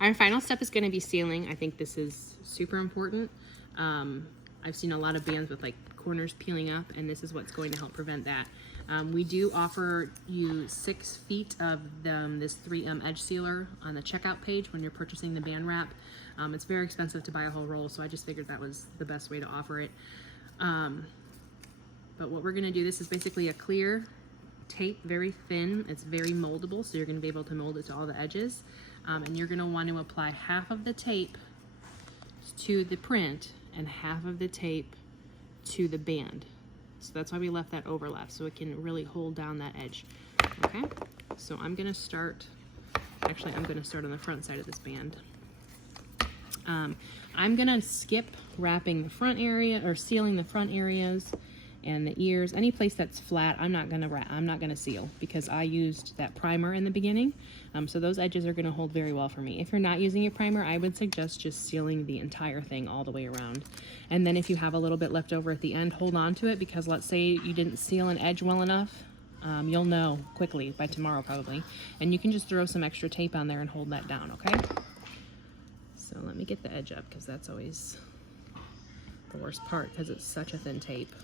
Our final step is going to be sealing. I think this is super important. I've seen a lot of bands with like corners peeling up, and this is what's going to help prevent that. We do offer you 6 feet of this 3M edge sealer on the checkout page when you're purchasing the band wrap. It's very expensive to buy a whole roll, so I just figured that was the best way to offer it. But what we're going to do, this is basically a clear tape, very thin. It's very moldable, so you're going to be able to mold it to all the edges. And you're going to want to apply half of the tape to the print and half of the tape to the band. So that's why we left that overlap, so it can really hold down that edge. Okay, so I'm going to start, actually I'm going to start on the front side of this band. I'm going to skip wrapping the front area or sealing the front areas and the ears. Any place that's flat, I'm not gonna seal because I used that primer in the beginning. So those edges are gonna hold very well for me. If you're not using a primer, I would suggest just sealing the entire thing all the way around. And then if you have a little bit left over at the end, hold on to it, because let's say you didn't seal an edge well enough, you'll know quickly by tomorrow probably. And you can just throw some extra tape on there and hold that down, okay? So let me get the edge up, because that's always the worst part, because it's such a thin tape.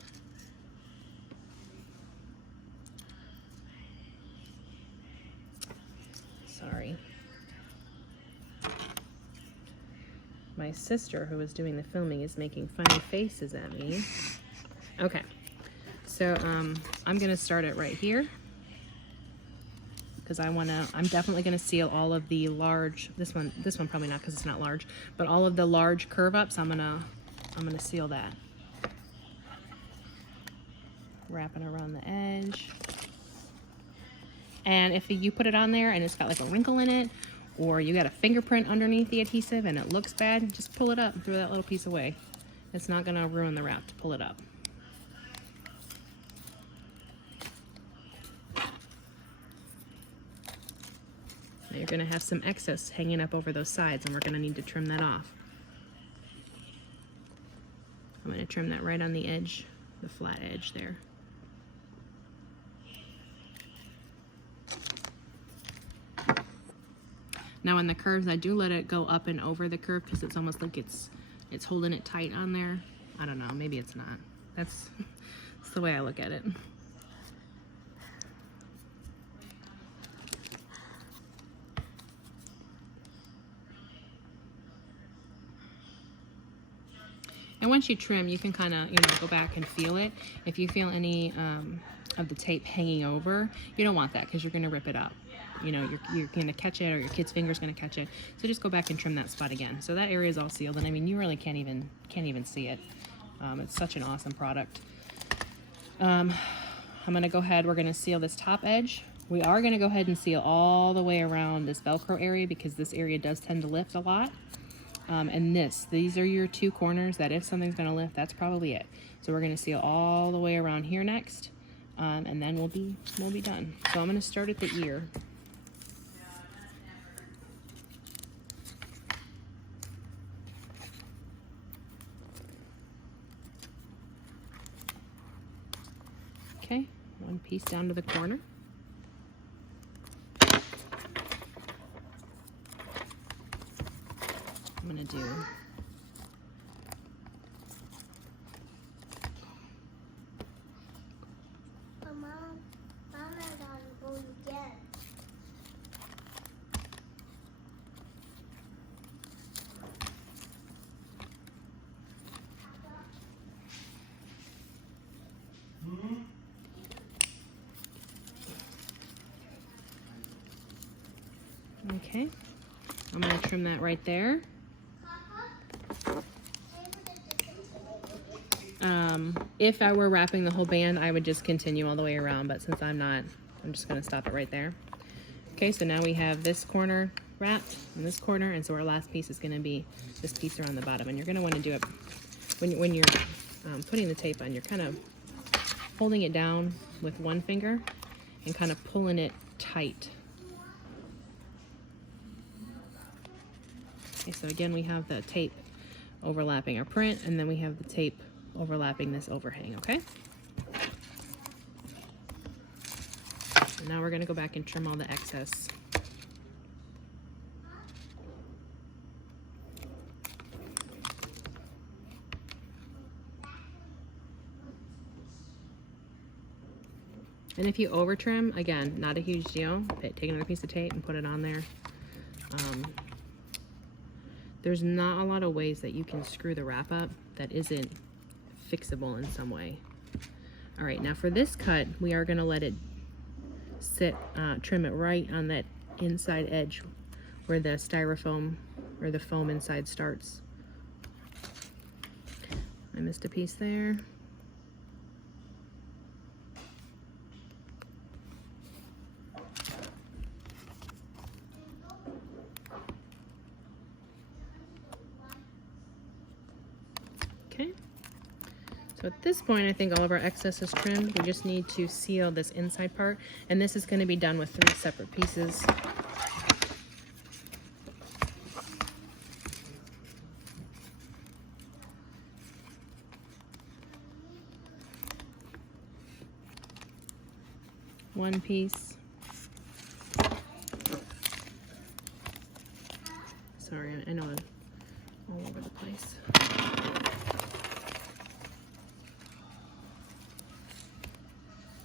Sorry. My sister, who was doing the filming, is making funny faces at me. Okay, so I'm gonna start it right here, because I'm definitely gonna seal all of the large, this one probably not because it's not large, but all of the large curve ups, I'm gonna seal that. Wrap it around the edge. And if you put it on there and it's got like a wrinkle in it, or you got a fingerprint underneath the adhesive and it looks bad, just pull it up and throw that little piece away. It's not gonna ruin the wrap to pull it up. Now you're gonna have some excess hanging up over those sides, and we're gonna need to trim that off. I'm gonna trim that right on the edge, the flat edge there. Now in the curves, I do let it go up and over the curve, because it's almost like it's holding it tight on there. I don't know, maybe it's not. That's the way I look at it. And once you trim, you can kind of, go back and feel it. If you feel any of the tape hanging over, you don't want that, because you're going to rip it up. You're going to catch it, or your kid's finger's going to catch it. So just go back and trim that spot again. So that area is all sealed, and I mean, you really can't even see it. It's such an awesome product. I'm going to go ahead, we're going to seal this top edge. We are going to go ahead and seal all the way around this Velcro area, because this area does tend to lift a lot. And these are your 2 corners that if something's going to lift, that's probably it. So we're going to seal all the way around here next, and then we'll be done. So I'm going to start at the ear. Okay, 1 piece down to the corner. I'm going to do okay, I'm going to trim that right there. If I were wrapping the whole band, I would just continue all the way around, but since I'm not, I'm just going to stop it right there. Okay, so now we have this corner wrapped in this corner, and so our last piece is going to be this piece around the bottom. And you're going to want to do it when you're putting the tape on. You're kind of holding it down with one finger and kind of pulling it tight. Okay, so again, we have the tape overlapping our print, and then we have the tape overlapping this overhang, okay? And now we're going to go back and trim all the excess. And if you over trim, again, not a huge deal. Take another piece of tape and put it on there. There's not a lot of ways that you can screw the wrap up that isn't fixable in some way. All right, now for this cut, we are gonna let it sit, trim it right on that inside edge where the styrofoam or the foam inside starts. I missed a piece there. Okay. So at this point, I think all of our excess is trimmed. We just need to seal this inside part, and this is going to be done with 3 separate pieces. One piece. Sorry, I know I'm all over the place.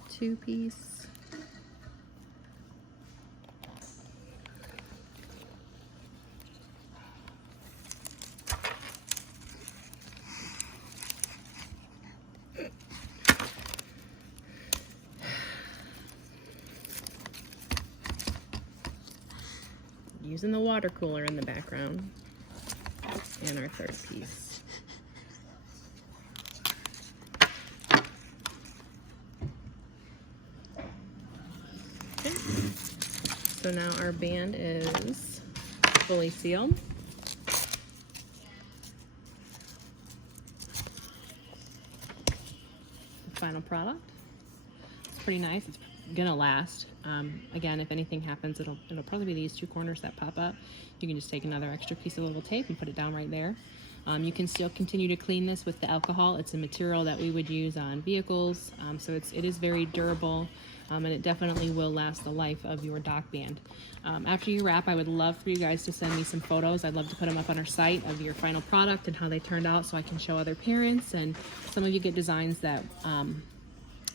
Two piece. Using the water cooler in the background. And our 3rd piece. Okay. So now our band is fully sealed. The final product. It's pretty nice. It's gonna last. Again, if anything happens, it'll probably be these 2 corners that pop up. You can just take another extra piece of little tape and put it down right there. You can still continue to clean this with the alcohol. It's a material that we would use on vehicles, so it is very durable, and it definitely will last the life of your dock band. After you wrap, I would love for you guys to send me some photos. I'd love to put them up on our site of your final product and how they turned out, so I can show other parents. And some of you get designs that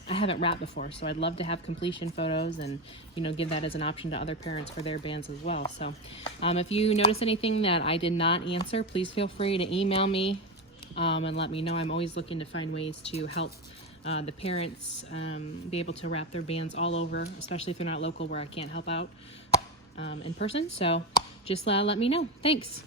I haven't wrapped before, so I'd love to have completion photos and, you know, give that as an option to other parents for their bands as well. So if you notice anything that I did not answer, please feel free to email me and let me know. I'm always looking to find ways to help the parents be able to wrap their bands all over, especially if they're not local where I can't help out in person. So just let me know. Thanks.